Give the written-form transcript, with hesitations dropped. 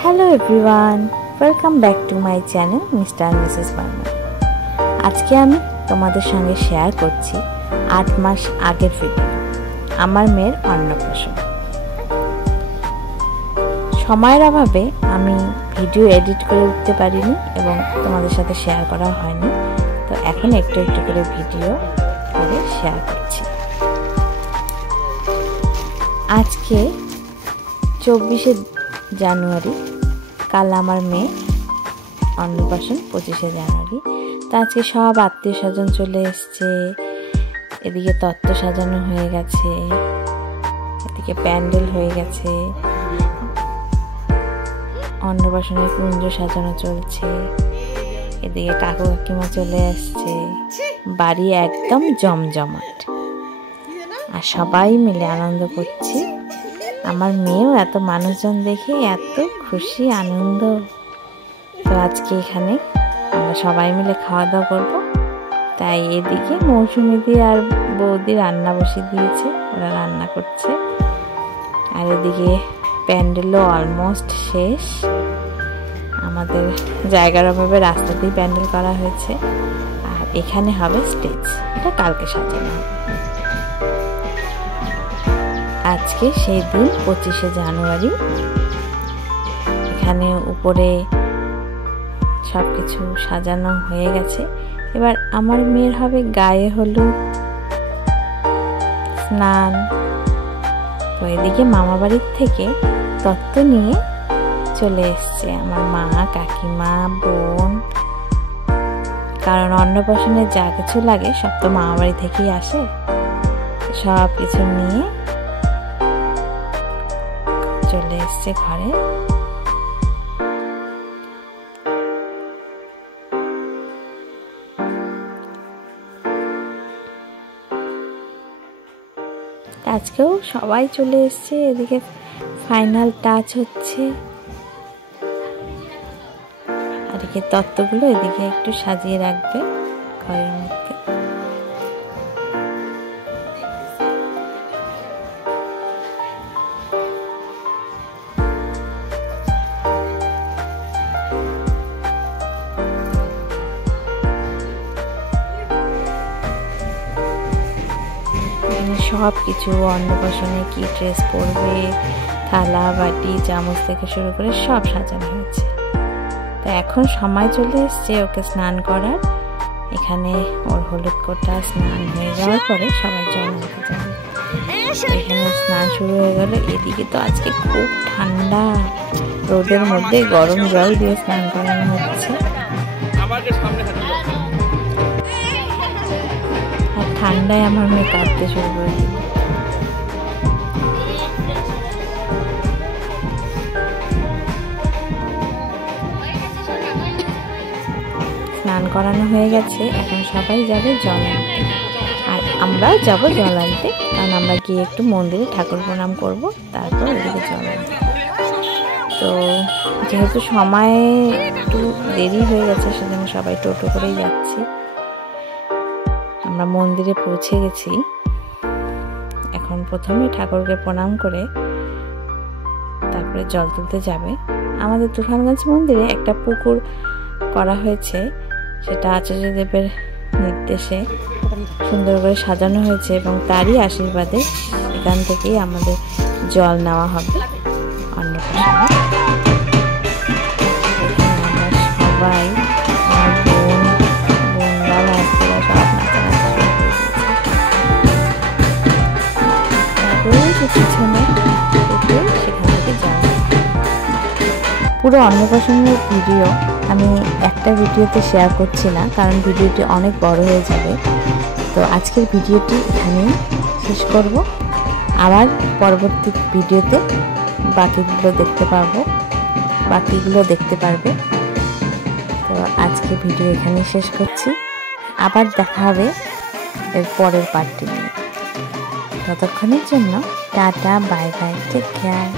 Hello everyone, welcome back to my channel Mr আর Mrs Barma. আজকে আমি তোমাদের সঙ্গে শেয়ার করছি 8 মাস আগের ভিডিও, আমার মেয়ের অন্নপ্রাশন। সময়ের অভাবে আমি ভিডিও এডিট করে উঠতে পারিনি এবং তোমাদের সাথে শেয়ার করা হয়নি, তো এখন একটু একটু করে ভিডিও করে শেয়ার করছি। আজকে 24শে জানুয়ারি, কাল আমার মেয়ে অন্নপ্রাশন 25শে জানুয়ারি। তো আজকে সব আত্মীয় স্বজন চলে এসছে, এদিকে তত্ত্ব সাজানো হয়ে গেছে, এদিকে প্যান্ডেল হয়ে গেছে, অন্নপ্রাশনের কুঞ্জ সাজানো চলছে, এদিকে কাকু কাকিমা চলে আসছে, বাড়ি একদম জমজমাট আর সবাই মিলে আনন্দ করছি। আমার মেয়েও এত মানুষজন দেখে এত খুশি আনন্দ। তো আজকে এখানে আমরা সবাই মিলে খাওয়া দাওয়া করবো, তাই এদিকে মৌসুমিদি আর বৌদি রান্না বসিয়ে দিয়েছে, ওরা রান্না করছে। আর এদিকে প্যান্ডেলও অলমোস্ট শেষ, আমাদের জায়গার অভাবে রাস্তাতেই প্যান্ডেল করা হয়েছে। আর এখানে হবে স্টেজ, এটা কালকে সাজানো হবে। আজকে সেই দিন 25শে জানুয়ারি। এখানে উপরে সব কিছু সাজানো হয়ে গেছে। এবার আমার মেয়ের হবে গায়ে হলুদ, স্নান। তো এদিকে মামা বাড়ির থেকে তত্ত্ব নিয়ে চলে এসছে আমার মা, কাকিমা, বোন, কারণ অন্নপ্রাশনে যা কিছু লাগে সব তো মামা বাড়ি থেকেই আসে। সব কিছু নিয়ে চলে এসছে ঘরে। আজকেও সবাই চলে এসছে, এদিকে ফাইনাল টাচ হচ্ছে। আর এদিকে তত্ত্বগুলো এদিকে একটু সাজিয়ে রাখবে ঘরের মধ্যে। সব কিছু অন্নপ্রাশনে কি ড্রেস পরবে, থালা বাটি চামচ থেকে শুরু করে সব সাজানো হয়েছে। তো এখন সময় চলে এসছে ওকে স্নান করার। এখানে ওর হলুদ কোটা স্নান হয়ে যাওয়ার পরে সবাই জল নিতে যাবে। এখানে স্নান শুরু হয়ে গেল। এদিকে তো আজকে খুব ঠান্ডা, রোদের মধ্যে গরম জল দিয়ে স্নান করানো হচ্ছে। আর ঠান্ডায় আমার মেয়ে কাঁদতে শুরু করে দিল। স্নান করানো হয়ে গেছে, এখন সবাই যাবে জল আনতে, আর আমরাও যাব জল আনতে, কারণ আমরা গিয়ে একটু মন্দিরে ঠাকুর প্রণাম করব, তারপর ওদিকে জল আনতে। তো যেহেতু সময় একটু দেরি হয়ে গেছে, সেজন্য সবাই টোটো করেই যাচ্ছি। আমরা মন্দিরে পৌঁছে গেছি। এখন প্রথমে ঠাকুরকে প্রণাম করে তারপরে জল তুলতে যাবে। আমাদের তুফানগঞ্জ মন্দিরে একটা পুকুর করা হয়েছে, সেটা আচার্যদেবের নির্দেশে সুন্দর করে সাজানো হয়েছে এবং তারই আশীর্বাদে এখান থেকেই আমাদের জল নেওয়া হবে অন্নপ্রাশনে। আমরা সবাই, আমার বোন, বোনরা, ভাইরা সব নাচানাচি পিছনে সেখান থেকে জল। পুরো অন্নপ্রাশনের ভিডিও আমি একটা ভিডিওতে শেয়ার করছি না, কারণ ভিডিওটি অনেক বড় হয়ে যাবে। তো আজকের ভিডিওটি এখানেই শেষ করব। আবার পরবর্তী ভিডিওতে বাকিগুলো দেখতে পারবে। তো আজকে ভিডিও এখানেই শেষ করছি। আবার দেখা হবে এর পরের পার্টটি নিয়ে। ততক্ষণের জন্য tata, bye bye, take care.